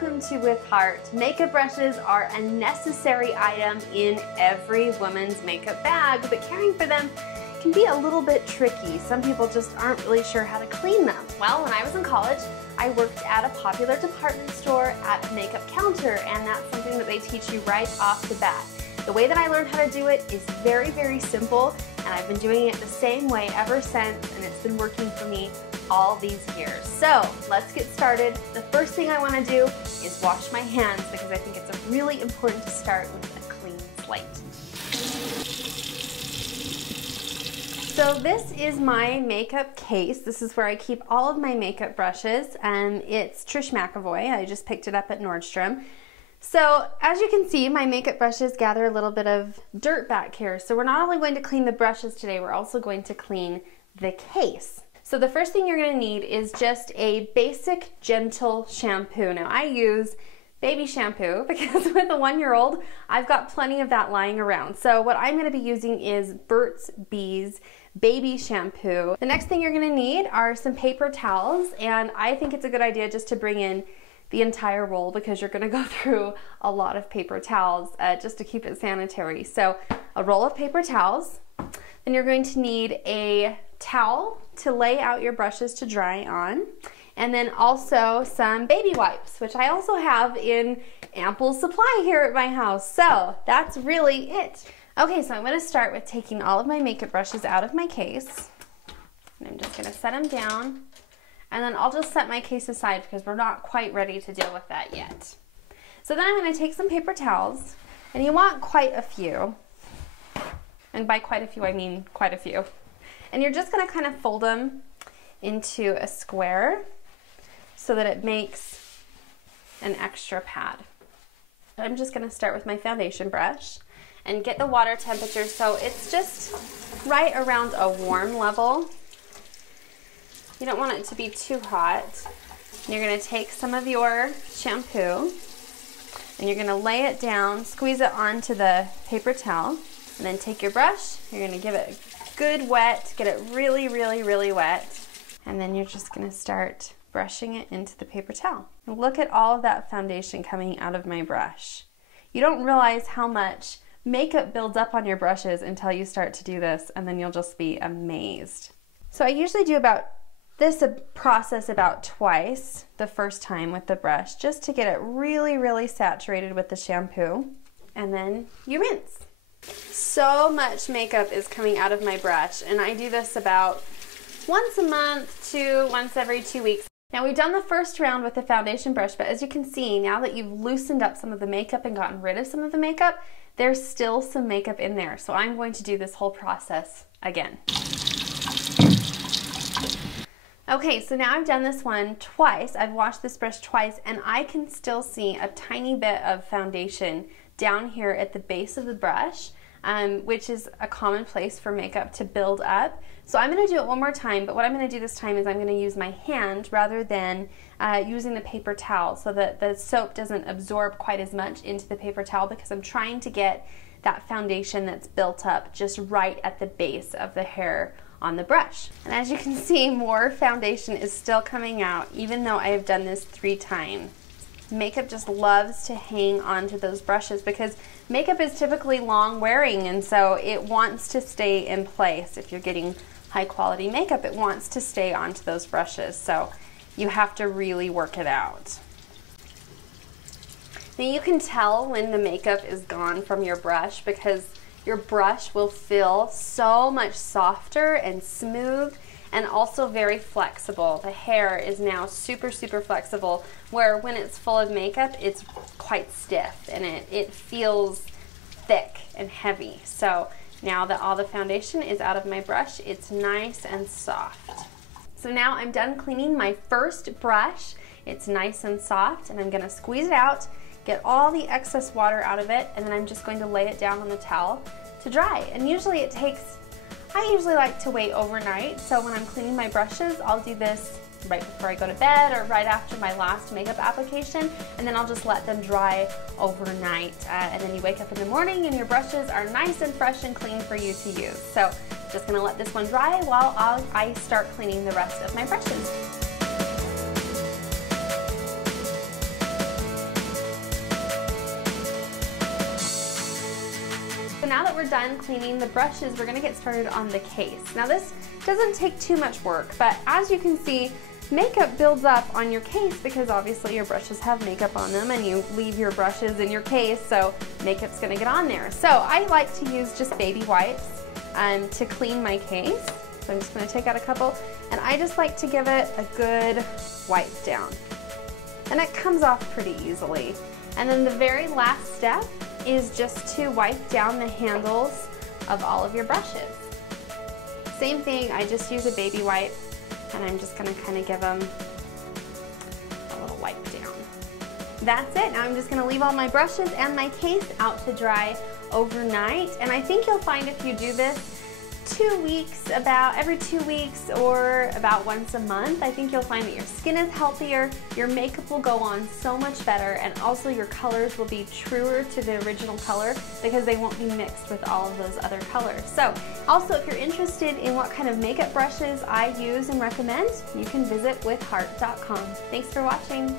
welcome to With Heart. Makeup brushes are a necessary item in every woman's makeup bag, but caring for them can be a little bit tricky. Some people just aren't really sure how to clean them. Well, when I was in college, I worked at a popular department store at a makeup counter, and that's something that they teach you right off the bat. The way that I learned how to do it is very, very simple, and I've been doing it the same way ever since, and it's been working for me all these years. So let's get started. The first thing I want to do is wash my hands because I think it's really important to start with a clean slate. So this is my makeup case. This is where I keep all of my makeup brushes, and it's Trish McAvoy. I just picked it up at Nordstrom. So as you can see, my makeup brushes gather a little bit of dirt back here. So we're not only going to clean the brushes today, we're also going to clean the case. So the first thing you're going to need is just a basic gentle shampoo. Now I use baby shampoo because with a 1-year-old, I've got plenty of that lying around. So what I'm going to be using is Burt's Bees baby shampoo. The next thing you're going to need are some paper towels, and I think it's a good idea just to bring in the entire roll because you're going to go through a lot of paper towels just to keep it sanitary. So a roll of paper towels. Then you're going to need a towel to lay out your brushes to dry on, and then also some baby wipes, which I also have in ample supply here at my house. So that's really it. Okay, so I'm going to start with taking all of my makeup brushes out of my case, and I'm just going to set them down, and then I'll just set my case aside because we're not quite ready to deal with that yet. So then I'm going to take some paper towels, and you want quite a few, and by quite a few I mean quite a few. And you're just going to kind of fold them into a square so that it makes an extra pad. I'm just going to start with my foundation brush and get the water temperature so it's just right around a warm level. You don't want it to be too hot. You're going to take some of your shampoo and you're going to lay it down, squeeze it onto the paper towel, and then take your brush, you're going to give it a good wet, get it really, really, really wet, and then you're just going to start brushing it into the paper towel. And look at all of that foundation coming out of my brush. You don't realize how much makeup builds up on your brushes until you start to do this, and then you'll just be amazed. So I usually do this process about twice the first time with the brush, just to get it really, really saturated with the shampoo, and then you rinse. So much makeup is coming out of my brush, and I do this about once a month to once every 2 weeks. Now we've done the first round with the foundation brush, but as you can see, now that you've loosened up some of the makeup and gotten rid of some of the makeup, there's still some makeup in there. So I'm going to do this whole process again. Okay, so now I've done this one twice. I've washed this brush twice, and I can still see a tiny bit of foundation down here at the base of the brush, which is a common place for makeup to build up. So I'm going to do it one more time, but what I'm going to do this time is I'm going to use my hand rather than using the paper towel so that the soap doesn't absorb quite as much into the paper towel, because I'm trying to get that foundation that's built up just right at the base of the hair on the brush. And as you can see, more foundation is still coming out even though I have done this 3 times. Makeup just loves to hang onto those brushes because makeup is typically long wearing, and so it wants to stay in place. If you're getting high quality makeup, it wants to stay onto those brushes, so you have to really work it out. Now you can tell when the makeup is gone from your brush because your brush will feel so much softer and smooth, and also very flexible. The hair is now super, super flexible, where when it's full of makeup, it's quite stiff and it feels thick and heavy. So now that all the foundation is out of my brush, it's nice and soft. So now I'm done cleaning my first brush. It's nice and soft, and I'm gonna squeeze it out, get all the excess water out of it, and then I'm just going to lay it down on the towel to dry. And usually I usually like to wait overnight, so when I'm cleaning my brushes, I'll do this right before I go to bed or right after my last makeup application, and then I'll just let them dry overnight. And then you wake up in the morning and your brushes are nice and fresh and clean for you to use. So just gonna let this one dry while I start cleaning the rest of my brushes. now that we're done cleaning the brushes, we're gonna get started on the case. Now this doesn't take too much work, but as you can see, makeup builds up on your case because obviously your brushes have makeup on them and you leave your brushes in your case, so makeup's gonna get on there. So I like to use just baby wipes to clean my case. So I'm just gonna take out a couple, and I just like to give it a good wipe down. And it comes off pretty easily. And then the very last step is just to wipe down the handles of all of your brushes. Same thing, I just use a baby wipe, and I'm just gonna kind of give them a little wipe down. That's it. Now I'm just gonna leave all my brushes and my case out to dry overnight. And I think you'll find if you do this 2 weeks, about every 2 weeks or about once a month, I think you'll find that your skin is healthier, your makeup will go on so much better, and also your colors will be truer to the original color because they won't be mixed with all of those other colors. So also, if you're interested in what kind of makeup brushes I use and recommend, you can visit withHEART.com. Thanks for watching.